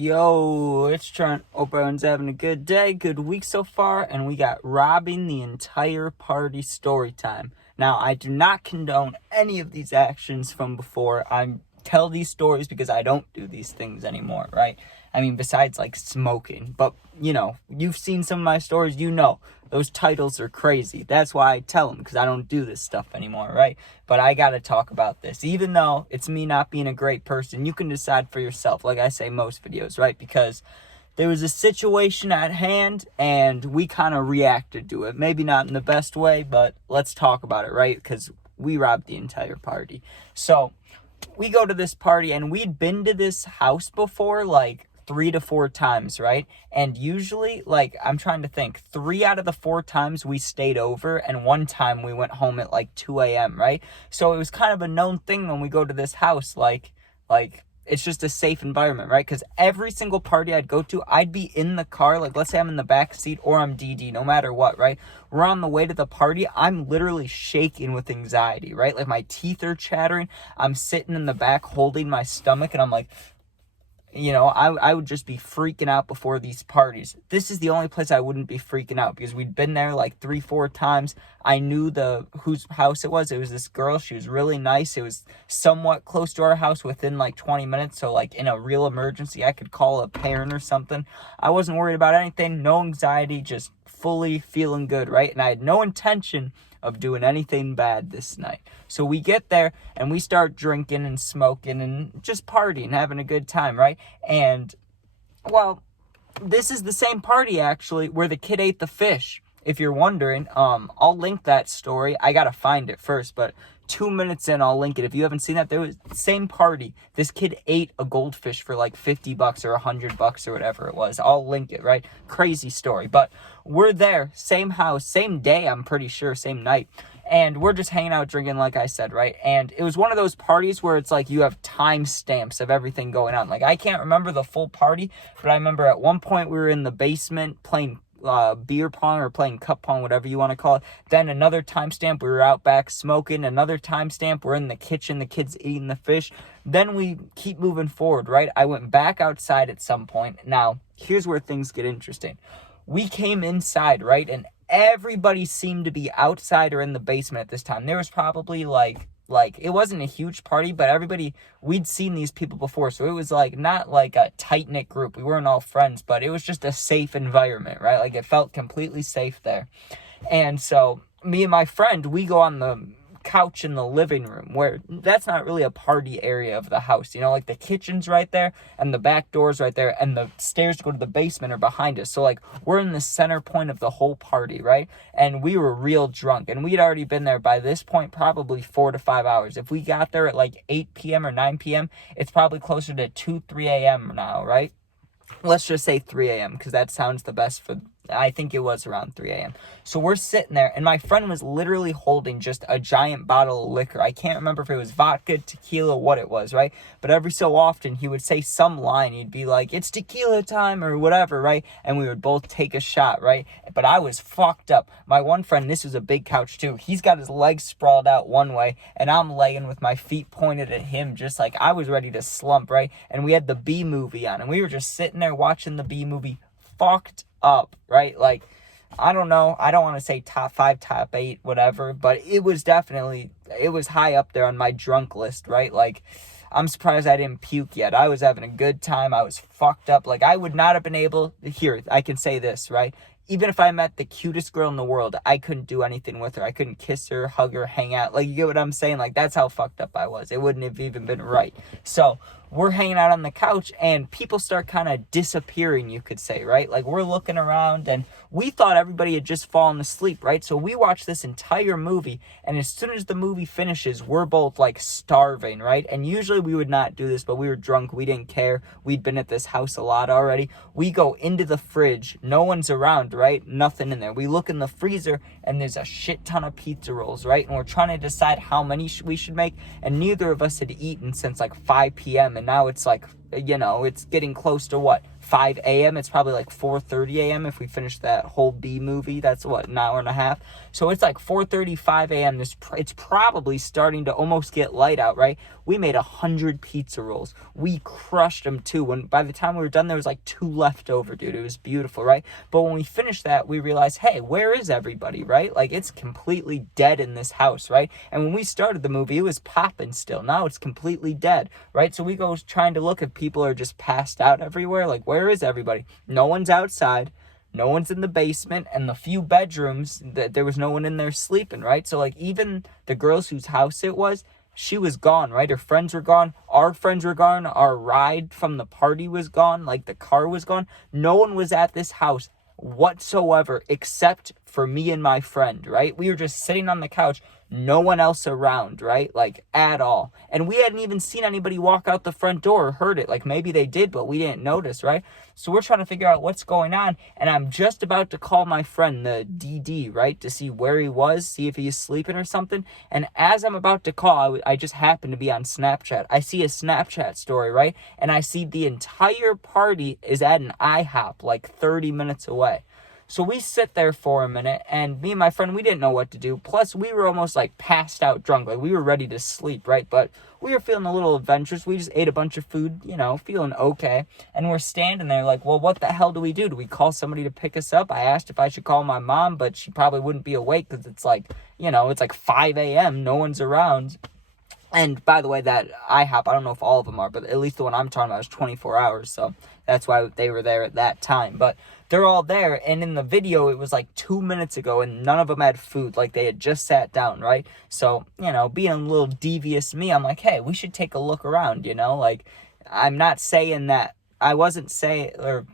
Yo, it's Trent. Hope everyone's having a good day, good week so far, and we got robbing the entire party story time. Now, I do not condone any of these actions from before. I tell these stories because I don't do these things anymore, right? I mean, besides like smoking, but you've seen some of my stories, those titles are crazy. That's why I tell them, because I don't do this stuff anymore, right? But I gotta talk about this. Even though it's me not being a great person, you can decide for yourself, like I say most videos, right? Because there was a situation at hand, and we kind of reacted to it. Maybe not in the best way, but let's talk about it, right? Because we robbed the entire party. So, we go to this party, and we'd been to this house before, like, 3 to 4 times, right? And usually, like, I'm trying to think, 3 out of the 4 times we stayed over, and 1 time we went home at like 2 a.m., right? So it was kind of a known thing when we go to this house, like it's just a safe environment, right? Because every single party I'd go to, I'd be in the car, like let's say I'm in the back seat or I'm DD, no matter what, right? We're on the way to the party, I'm literally shaking with anxiety, right? Like my teeth are chattering, I'm sitting in the back holding my stomach, and I'm like, I would just be freaking out before these parties. This is the only place I wouldn't be freaking out, because we'd been there like 3-4 times. I knew whose house it was. It was this girl. She was really nice. It was somewhat close to our house, within like 20 minutes. So like in a real emergency, I could call a parent or something. I wasn't worried about anything. No anxiety, just fully feeling good, right? And I had no intention of doing anything bad this night. So we get there and we start drinking and smoking and just partying, having a good time, right? And, well, this is the same party, actually, where the kid ate the fish. If you're wondering, I'll link that story. I gotta find it first, but 2 minutes in, I'll link it. If you haven't seen that, there was the same party. This kid ate a goldfish for like $50 or $100 or whatever it was. I'll link it, right? Crazy story. But we're there, same house, same day, I'm pretty sure, same night. And we're just hanging out drinking, like I said, right? And it was one of those parties where it's like you have timestamps of everything going on. Like, I can't remember the full party, but I remember at one point we were in the basement playing beer pong or playing cup pong, whatever you want to call it. Then another timestamp, we were out back smoking. Another timestamp, we're in the kitchen, the kids eating the fish. Then we keep moving forward, right? I went back outside at some point. Now, here's where things get interesting. We came inside, right? And everybody seemed to be outside or in the basement at this time. There was probably like it wasn't a huge party, but everybody, we'd seen these people before, so it was like not like a tight-knit group. We weren't all friends, but it was just a safe environment, right? Like, it felt completely safe there. And so me and my friend, we go on the couch in the living room, where that's not really a party area of the house, like the kitchen's right there and the back door's right there, and the stairs to go to the basement are behind us. So like, we're in the center point of the whole party, right? And we were real drunk, and we'd already been there by this point probably 4 to 5 hours. If we got there at like 8 p.m. or 9 p.m., it's probably closer to 2-3 a.m. now, right? Let's just say 3 a.m. because that sounds the best I think it was around 3 a.m. So we're sitting there, and my friend was literally holding just a giant bottle of liquor. I can't remember if it was vodka, tequila, what it was, right? But every so often, he would say some line. He'd be like, "It's tequila time," or whatever, right? And we would both take a shot, right? But I was fucked up. My one friend, this was a big couch too, he's got his legs sprawled out one way, and I'm laying with my feet pointed at him, just like I was ready to slump, right? And we had the B movie on, and we were just sitting there watching the B movie, fucked up, right? Like, I don't know, I don't want to say top 5, top 8, whatever, but it was high up there on my drunk list, right? Like, I'm surprised I didn't puke yet. I was having a good time. I was fucked up. Like, I would not have been able, here, I can say this, right? Even if I met the cutest girl in the world, I couldn't do anything with her. I couldn't kiss her, hug her, hang out. Like, you get what I'm saying? Like, that's how fucked up I was. It wouldn't have even been right. So, we're hanging out on the couch, and people start kind of disappearing, you could say, right? Like, we're looking around, and we thought everybody had just fallen asleep, right? So we watched this entire movie, and as soon as the movie finishes, we're both, like, starving, right? And usually we would not do this, but we were drunk. We didn't care. We'd been at this house a lot already. We go into the fridge. No one's around, right? Nothing in there. We look in the freezer, and there's a shit ton of pizza rolls, right? And we're trying to decide how many we should make, and neither of us had eaten since, like, 5 p.m., and now it's like it's getting close to what, 5 a.m. It's probably like 4:30 a.m. if we finish that whole B movie. That's what, an hour and a half. So it's like 4:30, 5 a.m. It's probably starting to almost get light out, right? We made 100 pizza rolls. We crushed them too. When by the time we were done, there was like 2 left over, dude. It was beautiful, right? But when we finished that, we realized, hey, where is everybody, right? Like, it's completely dead in this house, right? And when we started the movie, it was popping still. Now it's completely dead, right? So we go trying to look if people are just passed out everywhere. Like, where is everybody? No one's outside. No one's in the basement, and the few bedrooms, there was no one in there sleeping, right? So, like, even the girls whose house it was, she was gone, right? Her friends were gone. Our friends were gone. Our ride from the party was gone. Like, the car was gone. No one was at this house whatsoever except for me and my friend, right? We were just sitting on the couch, no one else around, right? Like, at all. And we hadn't even seen anybody walk out the front door or heard it. Like, maybe they did, but we didn't notice, right? So we're trying to figure out what's going on, and I'm just about to call my friend, the DD, right, to see where he was, see if he's sleeping or something. And as I'm about to call, I just happened to be on Snapchat. I see a Snapchat story, right? And I see the entire party is at an IHOP, like 30 minutes away. So we sit there for a minute, and me and my friend, we didn't know what to do. Plus, we were almost like passed out drunk. Like, we were ready to sleep, right? But we were feeling a little adventurous. We just ate a bunch of food, feeling okay. And we're standing there like, well, what the hell do we do? Do we call somebody to pick us up? I asked if I should call my mom, but she probably wouldn't be awake because it's like, it's like 5 a.m. No one's around. And by the way, that IHOP, I don't know if all of them are, but at least the one I'm talking about is 24 hours. So that's why they were there at that time. But they're all there. And in the video, it was like 2 minutes ago and none of them had food. Like, they had just sat down, right? So, being a little devious me, I'm like, hey, we should take a look around, Like, I'm not saying that. I wasn't saying, or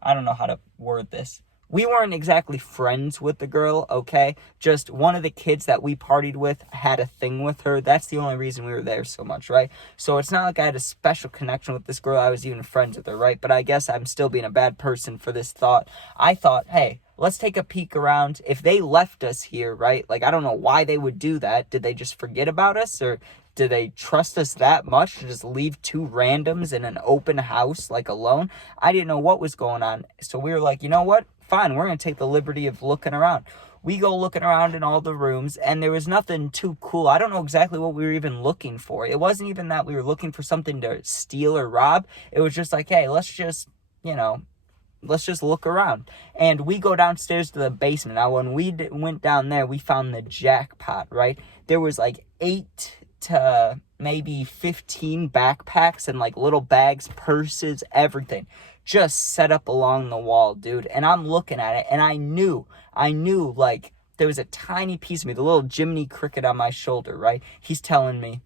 I don't know how to word this. We weren't exactly friends with the girl, okay? Just one of the kids that we partied with had a thing with her. That's the only reason we were there so much, right? So it's not like I had a special connection with this girl. I was even friends with her, right? But I guess I'm still being a bad person for this thought. I thought, hey, let's take a peek around. If they left us here, right? Like, I don't know why they would do that. Did they just forget about us? Or do they trust us that much to just leave 2 randoms in an open house, like, alone? I didn't know what was going on. So we were like, you know what? Fine, we're going to take the liberty of looking around. We go looking around in all the rooms, and there was nothing too cool. I don't know exactly what we were even looking for. It wasn't even that we were looking for something to steal or rob. It was just like, hey, let's just look around. And we go downstairs to the basement. Now, when we went down there, we found the jackpot, right? There was like 8 to maybe 15 backpacks and like little bags, purses, everything just set up along the wall, dude. And I'm looking at it, and I knew like there was a tiny piece of me, the little Jiminy Cricket on my shoulder, right? He's telling me,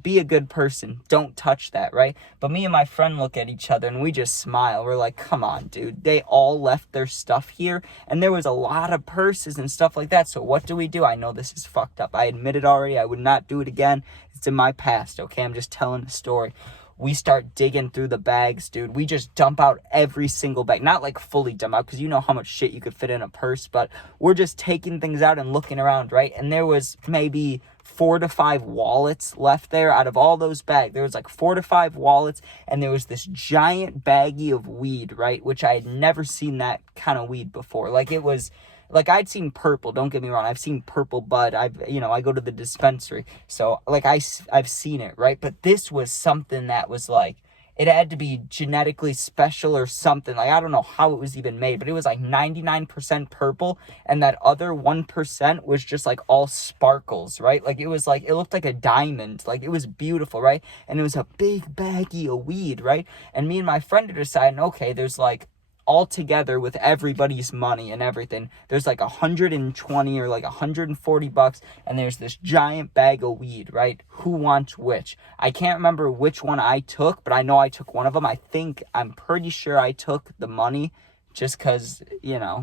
be a good person, don't touch that, right? But me and my friend look at each other and we just smile. We're like, come on, dude. They all left their stuff here, and there was a lot of purses and stuff like that. So what do? I know this is fucked up. I admit it already. I would not do it again. It's in my past, okay? I'm just telling the story. We start digging through the bags, dude. We just dump out every single bag. Not like fully dump out, because you know how much shit you could fit in a purse, but we're just taking things out and looking around, right? And there was maybe 4 to 5 wallets left there out of all those bags. There was like 4 to 5 wallets, and there was this giant baggie of weed, right? Which I had never seen that kind of weed before. Like, it was... Like, I'd seen purple, don't get me wrong. I've seen purple bud. I go to the dispensary. So, like, I've seen it, right? But this was something that was, like, it had to be genetically special or something. Like, I don't know how it was even made, but it was, like, 99% purple, and that other 1% was just, like, all sparkles, right? Like, it was, like, it looked like a diamond. Like, it was beautiful, right? And it was a big baggie of weed, right? And me and my friend are deciding, okay, there's, like, all together with everybody's money and everything, there's like 120 or like 140 bucks, and there's this giant bag of weed, right? Who wants which? I can't remember which one I took, but I know I took one of them. I'm pretty sure I took the money, just because,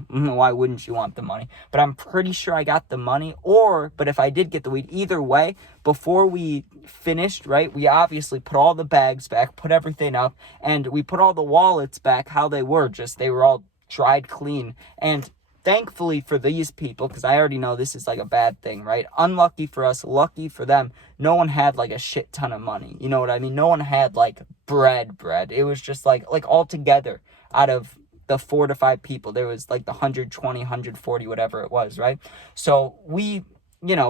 why wouldn't you want the money? But I'm pretty sure I got the money, but if I did get the weed, either way, before we finished, right, we obviously put all the bags back, put everything up, and we put all the wallets back how they were, they were all dried clean. And thankfully for these people, because I already know this is like a bad thing, right? Unlucky for us, lucky for them, no one had like a shit ton of money. You know what I mean? No one had like bread. It was just like all together out of the 4 to 5 people, there was like the 120, 140, whatever it was, right? So we,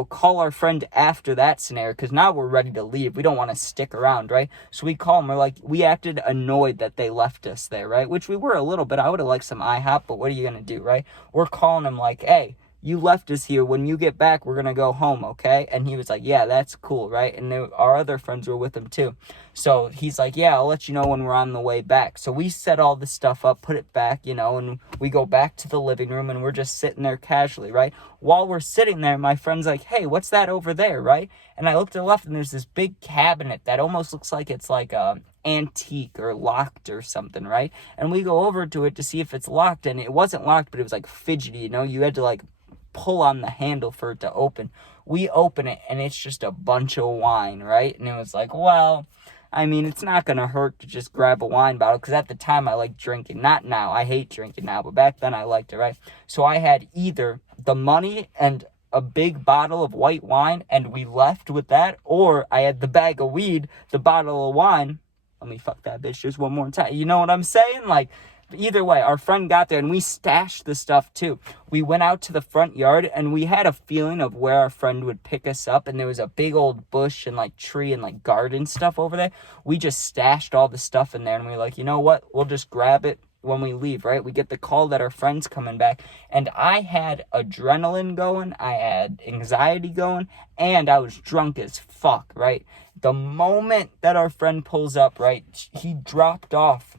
call our friend after that scenario, because now we're ready to leave. We don't want to stick around, right? So we call them. We're like, we acted annoyed that they left us there, right? Which we were a little bit. I would have liked some IHOP, but what are you going to do, right? We're calling them like, hey, you left us here. When you get back, we're going to go home, okay? And he was like, yeah, that's cool, right? And our other friends were with him too. So he's like, yeah, I'll let you know when we're on the way back. So we set all this stuff up, put it back, and we go back to the living room, and we're just sitting there casually, right? While we're sitting there, my friend's like, hey, what's that over there, right? And I look to the left, and there's this big cabinet that almost looks like it's like a antique or locked or something, right? And we go over to it to see if it's locked, and it wasn't locked, but it was like fidgety, you had to like pull on the handle for it to open. We open it, and it's just a bunch of wine, right? And it was like, well, I mean, it's not going to hurt to just grab a wine bottle, because at the time I liked drinking. Not now. I hate drinking now, but back then I liked it, right? So I had either the money and a big bottle of white wine, and we left with that, or I had the bag of weed, the bottle of wine. Let me fuck that bitch just one more time. You know what I'm saying? Like, either way, our friend got there, and we stashed the stuff too. We went out to the front yard, and we had a feeling of where our friend would pick us up, and there was a big old bush and like tree and like garden stuff over there. We just stashed all the stuff in there, and we were like, you know what? We'll just grab it when we leave, right? We get the call that our friend's coming back, and I had adrenaline going, I had anxiety going, and I was drunk as fuck, right? The moment that our friend pulls up, right, he dropped off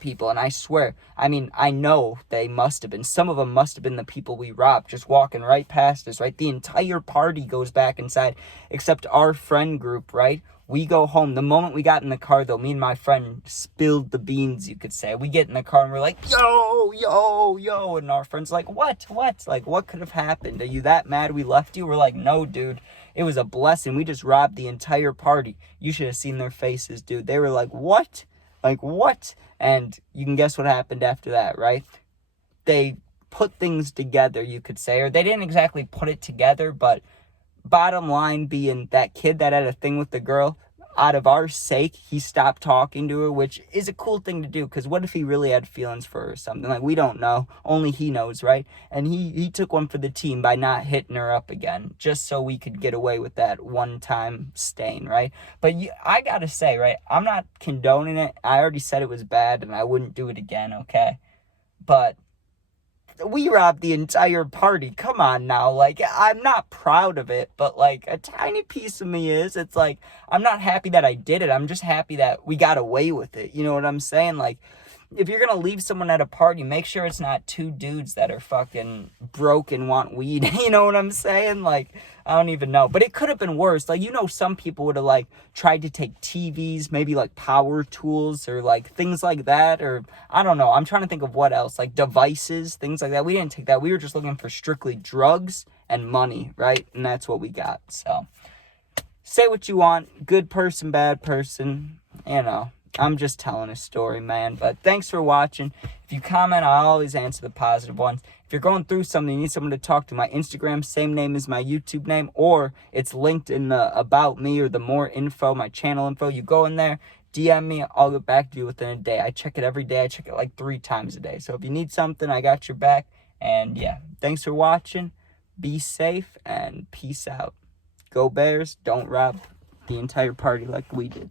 people, and I swear, I mean, I know they must have been, some of them must have been the people we robbed, just walking right past us, right? The entire party goes back inside, except our friend group, right? We go home. The moment we got in the car, though, me and my friend spilled the beans, you could say. We get in the car, and we're like, yo, and our friend's like, what? Like, what could have happened? Are you that mad we left you? We're like, no, dude. It was a blessing. We just robbed the entire party. You should have seen their faces, dude. They were like, what? Like, what? And you can guess what happened after that, right? They put things together, you could say. Or they didn't exactly put it together, but bottom line being that kid that had a thing with the girl, out of our sake, he stopped talking to her, which is a cool thing to do, because what if he really had feelings for her or something? Like, we don't know. Only he knows, right? And he took one for the team by not hitting her up again, just so we could get away with that one-time stain, right? But I gotta say, right, I'm not condoning it. I already said it was bad, and I wouldn't do it again, okay? But we robbed the entire party. Come on now. Like, I'm not proud of it, but like a tiny piece of me is. It's like, I'm not happy that I did it. I'm just happy that we got away with it. You know what I'm saying? Like, if you're gonna leave someone at a party, make sure it's not 2 dudes that are fucking broke and want weed. You know what I'm saying? Like, I don't even know. But it could have been worse. Like, some people would have like tried to take TVs, maybe like power tools or like things like that. Or I don't know. I'm trying to think of what else. Like devices, things like that. We didn't take that. We were just looking for strictly drugs and money, right? And that's what we got. So say what you want. Good person, bad person, I'm just telling a story, man. But thanks for watching. If you comment, I always answer the positive ones. If you're going through something, you need someone to talk to, my Instagram, same name as my YouTube name, or it's linked in the About Me or the More Info, my channel info. You go in there, DM me, I'll get back to you within a day. I check it every day. I check it like 3 times a day. So if you need something, I got your back. And yeah, thanks for watching. Be safe and peace out. Go Bears. Don't rob the entire party like we did.